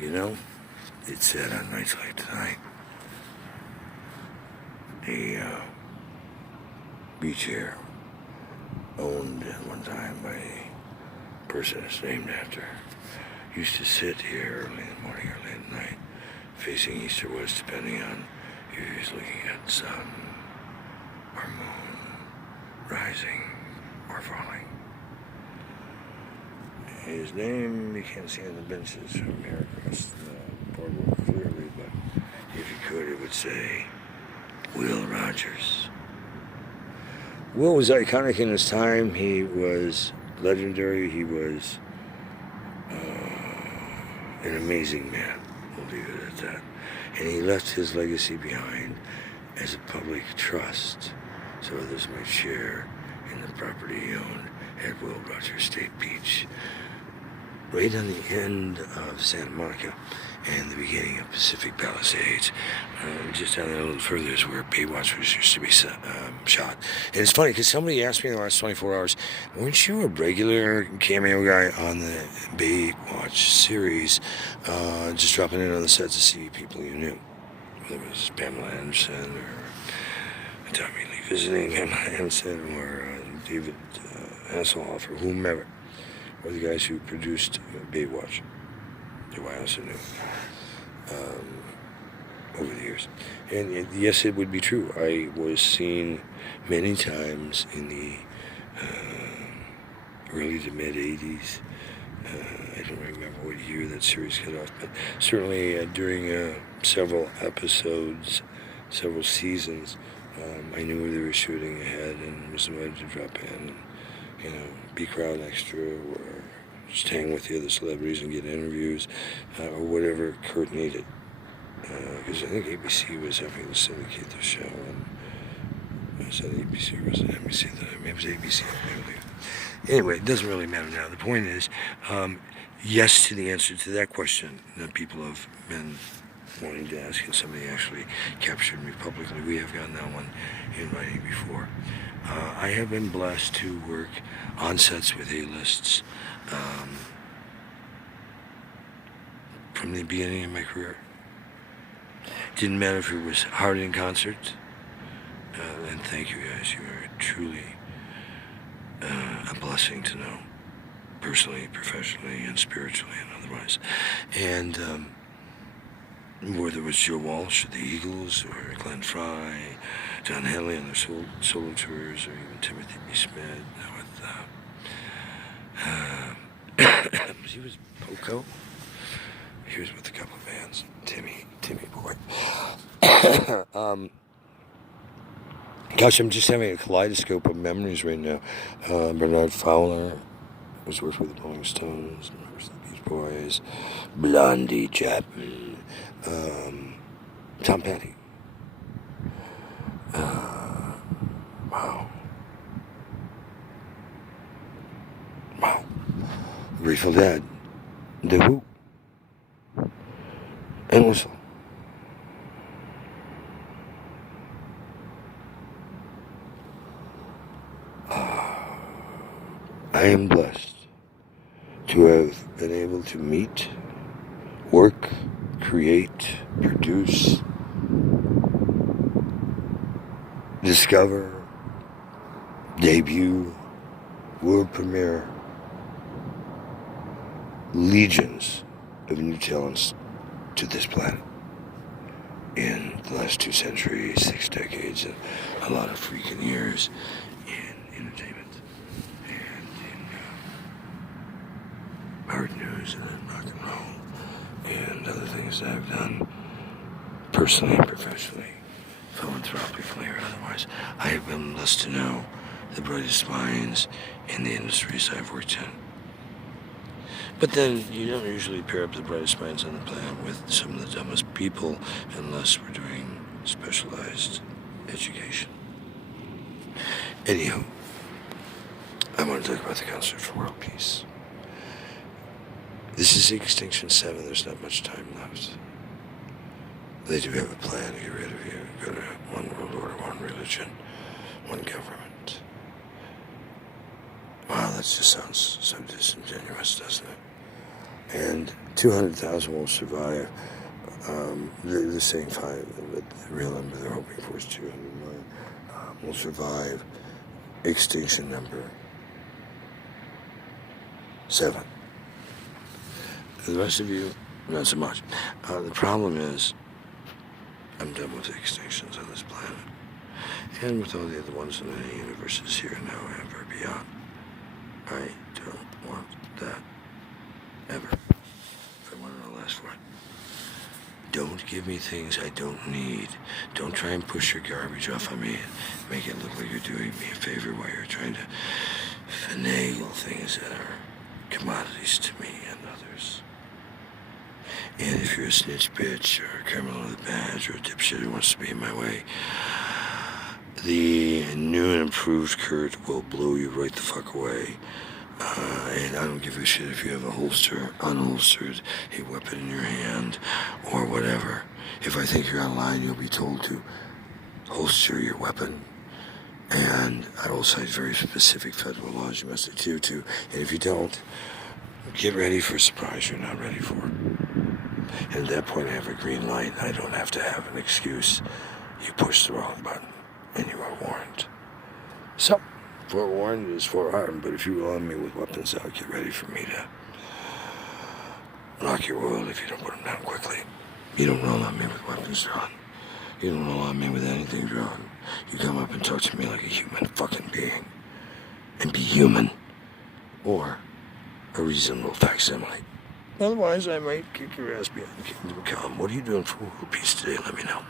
You know, it said on nights like tonight, a beach here owned at one time by a person it's named after used to sit here early in the morning or late at night facing east or west depending on if he was looking at sun or moon rising or falling. His name you can't see on the benches from here across the boardwalk clearly, but if you could it would say Will Rogers. Will was iconic in his time. He was legendary. He was an amazing man. We'll leave it at that. And he left his legacy behind as a public trust so others might share in the property he owned at Will Rogers State Beach, right on the end of Santa Monica and the beginning of Pacific Palisades. Just down there a little further is where Baywatch was used to be shot. And it's funny because somebody asked me in the last 24 hours, weren't you a regular cameo guy on the Baywatch series, just dropping in on the set to see people you knew? Whether it was Pamela Anderson or Tommy Lee visiting Pamela Anderson or David Hasselhoff or whomever, or the guys who produced Baywatch, who I also knew over the years. And yes, it would be true. I was seen many times in the early to mid 80s. I don't remember what year that series cut off, but certainly during several episodes, several seasons, I knew where they were shooting ahead and was invited to drop in and, be crowd extra or just hang with the other celebrities and get interviews or whatever Kurt needed. Because I think ABC was having to syndicate the show, and was it ABC or was it NBC? Maybe it was ABC. Anyway, it doesn't really matter now. The point is, yes to the answer to that question that people have been wanting to ask, and somebody actually captured me publicly. We have gotten that one in writing before. I have been blessed to work on sets with A-lists from the beginning of my career. Didn't matter if it was Hard in Concert, and thank you guys, you are truly a blessing to know, personally, professionally, and spiritually, and otherwise. And whether it was Joe Walsh, the Eagles, or Glenn Frey, John Henley on their solo tours, or even Timothy B. Smith with, he was Poco. He was with a couple of bands. Timmy boy. Gosh, I'm just having a kaleidoscope of memories right now. Bernard Fowler was working with the Rolling Stones, members of the Beach Boys, Blondie Chapman, Tom Petty. Wow. Grateful Dead, The Who, and Whistle. I am blessed to have been able to meet, work, create, produce, discover, debut, world premiere, legions of new talents to this planet in the last 2 centuries, 6 decades, and a lot of freaking years in entertainment and in hard news and in rock and roll and other things that I've done personally and professionally, philanthropically or otherwise. I have been blessed to know the brightest minds in the industries I've worked in. But then you don't usually pair up the brightest minds on the planet with some of the dumbest people unless we're doing specialized education. Anywho, I want to talk about the Concert for World Peace. This is Extinction 7. There's not much time left. They do have a plan to get rid of you. Go to one world order, one religion, one government. Wow, that just sounds so disingenuous, doesn't it? and 200,000 will survive. They're saying 5, but the real number they're hoping for is 200 million. Will survive extinction number 7. The rest of you, not so much. The problem is, I'm done with extinctions on this planet. And with all the other ones in the universes here and now and ever beyond. I don't want that. Ever. If I want it, I'll ask for it. Don't give me things I don't need. Don't try and push your garbage off on me and make it look like you're doing me a favor while you're trying to finagle things that are commodities to me and others. And if you're a snitch bitch or a criminal with a badge or a dipshit who wants to be in my way, the new and improved Kurt will blow you right the fuck away. And I don't give a shit if you have a holster, unholstered, a weapon in your hand, or whatever. If I think you're online, you'll be told to holster your weapon. And I will cite very specific federal laws you must adhere to. And if you don't, get ready for a surprise you're not ready for. And at that point, I have a green light. I don't have to have an excuse. You pushed the wrong button, and you are warned. So, forewarned is forearmed, but if you will arm me with weapons out, get ready for me to rock your world if you don't put them down quickly. You don't roll on me with weapons drawn. You don't roll on me with anything drawn. You come up and talk to me like a human fucking being. And be human. Or a reasonable facsimile. Otherwise, I might kick your ass behind the kingdom come. What are you doing for world peace today? Let me know.